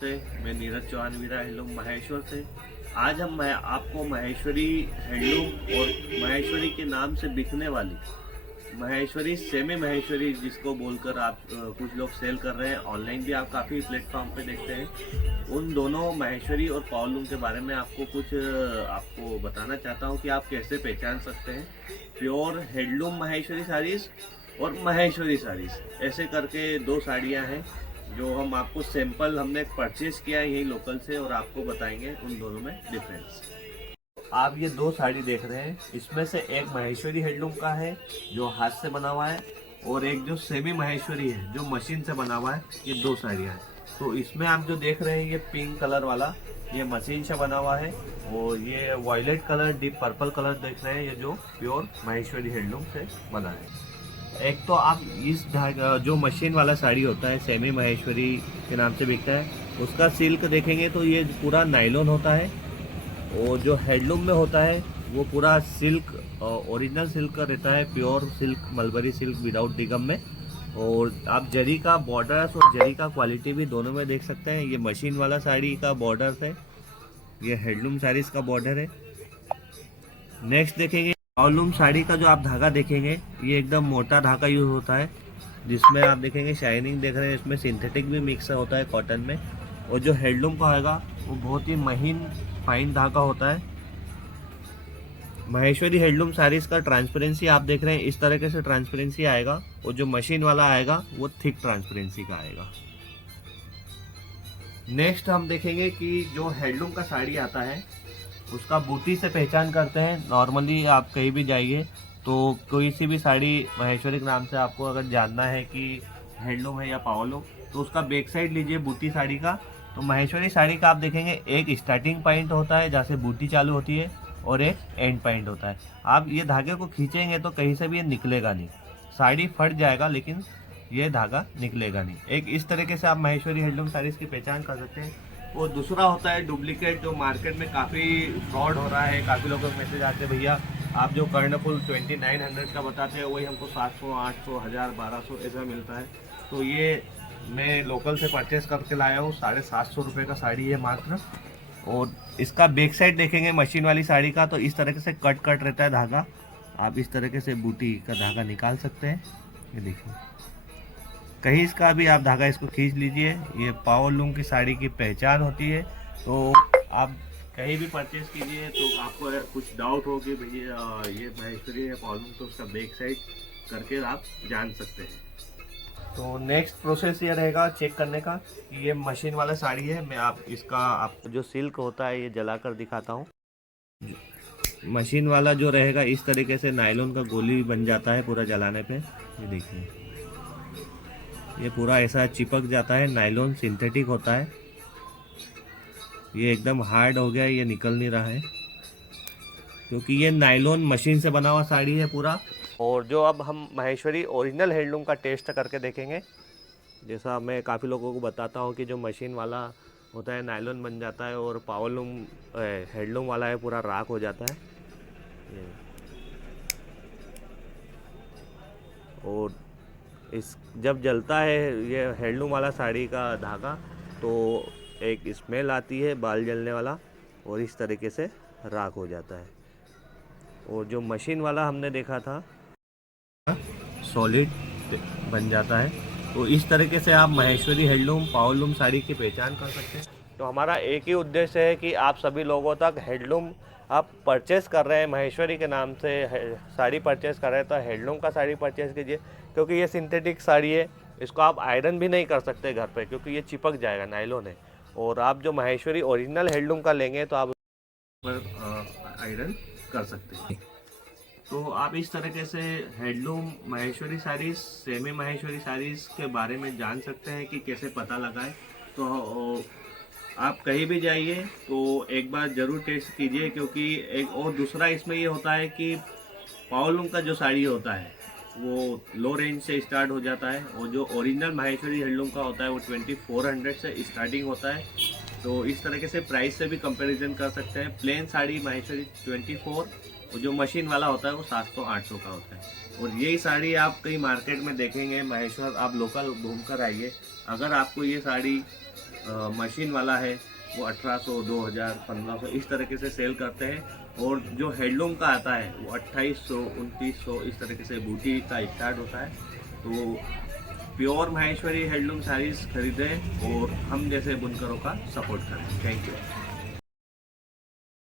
से मैं नीरज चौहान वीरा हैंडलूम महेश्वर से। आज हम मैं आपको महेश्वरी हैंडलूम और महेश्वरी के नाम से बिकने वाली महेश्वरी सेमी महेश्वरी जिसको बोलकर आप कुछ लोग सेल कर रहे हैं, ऑनलाइन भी आप काफ़ी प्लेटफॉर्म पे देखते हैं, उन दोनों महेश्वरी और पावलूम के बारे में आपको कुछ आपको बताना चाहता हूँ कि आप कैसे पहचान सकते हैं प्योर हैंडलूम महेश्वरी साड़ीज़ और महेश्वरी साड़ीज़। ऐसे करके दो साड़ियाँ हैं जो हम आपको सैंपल हमने परचेज किया है यही लोकल से और आपको बताएंगे उन दोनों में डिफरेंस। आप ये दो साड़ी देख रहे हैं, इसमें से एक महेश्वरी हैंडलूम का है जो हाथ से बना हुआ है और एक जो सेमी महेश्वरी है जो मशीन से बना हुआ है। ये दो साड़ियाँ हैं। तो इसमें आप जो देख रहे हैं ये पिंक कलर वाला ये मशीन से बना हुआ है और ये violet colour deep purple colour देख रहे हैं ये जो प्योर महेश्वरी हैंडलूम से बना है। एक तो आप इस जो मशीन वाला साड़ी होता है सेमी महेश्वरी के नाम से बिकता है, उसका सिल्क देखेंगे तो ये पूरा नायलॉन होता है और जो हैंडलूम में होता है वो पूरा सिल्क ओरिजिनल सिल्क का रहता है, pure silk mulberry silk without degum में। और आप जरी का बॉर्डर और जरी का क्वालिटी भी दोनों में देख सकते हैं। ये मशीन वाला साड़ी का बॉर्डर है, ये हैंडलूम साड़ीज़ का बॉर्डर है। नेक्स्ट देखेंगे पावलूम साड़ी का जो आप धागा देखेंगे ये एकदम मोटा धागा यूज होता है, जिसमें आप देखेंगे शाइनिंग देख रहे हैं, इसमें सिंथेटिक भी मिक्स होता है कॉटन में। और जो हैंडलूम का होगा वो बहुत ही महीन फाइन धागा होता है। महेश्वरी हैंडलूम साड़ीज का ट्रांसपेरेंसी आप देख रहे हैं इस तरीके से ट्रांसपेरेंसी आएगा और जो मशीन वाला आएगा वो थिक ट्रांसपेरेंसी का आएगा। नेक्स्ट हम देखेंगे कि जो हैंडलूम का साड़ी आता है उसका बूटी से पहचान करते हैं। नॉर्मली आप कहीं भी जाइए तो कोई सी भी साड़ी महेश्वरी के नाम से आपको अगर जानना है कि हैंडलूम है या पावलूम तो उसका बैक साइड लीजिए बूटी साड़ी का। तो महेश्वरी साड़ी का आप देखेंगे एक स्टार्टिंग पॉइंट होता है जहाँ से बूटी चालू होती है और एक एंड पॉइंट होता है। आप ये धागे को खींचेंगे तो कहीं से भी ये निकलेगा नहीं, साड़ी फट जाएगा लेकिन ये धागा निकलेगा नहीं। एक इस तरीके से आप महेश्वरी हैंडलूम साड़ीज़ की पहचान कर सकते हैं। और दूसरा होता है डुप्लीकेट, जो मार्केट में काफ़ी फ्रॉड हो रहा है। काफ़ी लोगों को मैसेज आते हैं भैया आप जो कर्णफुल 2900 का बताते हैं वही हमको 700 800 1000 1200 ऐसा मिलता है। तो ये मैं लोकल से परचेस करके लाया हूँ, 750 रुपये का साड़ी है मात्र। और इसका बैक साइड देखेंगे मशीन वाली साड़ी का तो इस तरीके से कट रहता है धागा। आप इस तरीके से बूटी का धागा निकाल सकते हैं। ये देखिए कहीं इसका भी आप धागा इसको खींच लीजिए। ये पावलूम की साड़ी की पहचान होती है। तो आप कहीं भी परचेस कीजिए तो आपको कुछ डाउट हो कि भैया ये महेश्वरी है पावलूम, तो उसका बैक साइड करके आप जान सकते हैं। तो नेक्स्ट प्रोसेस ये रहेगा चेक करने का कि ये मशीन वाला साड़ी है। मैं आप इसका आप जो सिल्क होता है ये जलाकर दिखाता हूँ। मशीन वाला जो रहेगा इस तरीके से नायलॉन का गोली बन जाता है पूरा जलाने पे। ये देखिए ये पूरा ऐसा चिपक जाता है, नायलॉन सिंथेटिक होता है। ये एकदम हार्ड हो गया, ये निकल नहीं रहा है क्योंकि ये नायलॉन मशीन से बना हुआ साड़ी है पूरा। और जो अब हम महेश्वरी ओरिजिनल हैंडलूम का टेस्ट करके देखेंगे, जैसा मैं काफ़ी लोगों को बताता हूँ कि जो मशीन वाला होता है नायलॉन बन जाता है और पावलूम हैंडलूम वाला है पूरा राख हो जाता है। और इस जब जलता है ये हैंडलूम वाला साड़ी का धागा तो एक स्मेल आती है बाल जलने वाला और इस तरीके से राख हो जाता है। और जो मशीन वाला हमने देखा था सॉलिड बन जाता है। तो इस तरीके से आप महेश्वरी हैंडलूम पावलूम साड़ी की पहचान कर सकते हैं। तो हमारा एक ही उद्देश्य है कि आप सभी लोगों तक हैंडलूम आप परचेस कर रहे हैं महेश्वरी के नाम से साड़ी परचेस कर रहे हैं तो हैंडलूम का साड़ी परचेस कीजिए, क्योंकि ये सिंथेटिक साड़ी है, इसको आप आयरन भी नहीं कर सकते घर पे क्योंकि ये चिपक जाएगा, नायलॉन है। और आप जो महेश्वरी ओरिजिनल हैंडलूम का लेंगे तो आप आयरन कर सकते हैं। तो आप इस तरीके से हैंडलूम महेश्वरी साड़ीज़ सेमी महेश्वरी साड़ीज़ के बारे में जान सकते हैं कि कैसे पता लगाएं। तो आप कहीं भी जाइए तो एक बार ज़रूर टेस्ट कीजिए, क्योंकि एक और दूसरा इसमें ये होता है कि पावलूम का जो साड़ी होता है वो लो रेंज से स्टार्ट हो जाता है और जो ओरिजिनल महेश्वरी हैंडलूम का होता है वो 2400 से स्टार्टिंग होता है। तो इस तरीके से प्राइस से भी कंपैरिजन कर सकते हैं। प्लेन साड़ी महेश्वरी 24 और जो मशीन वाला होता है वो 700-800 का होता है। और यही साड़ी आप कहीं मार्केट में देखेंगे महेश्वर, आप लोकल घूम कर आइए, अगर आपको ये साड़ी मशीन वाला है वो 1800, 2000, 1500 इस तरीके से सेल करते हैं। और जो हेडलूम का आता है वो 2800, 2900 इस तरीके से बूटी का स्टार्ट होता है। तो प्योर माहेश्वरी हेडलूम साड़ीज़ खरीदें और हम जैसे बुनकरों का सपोर्ट करें। Thank you.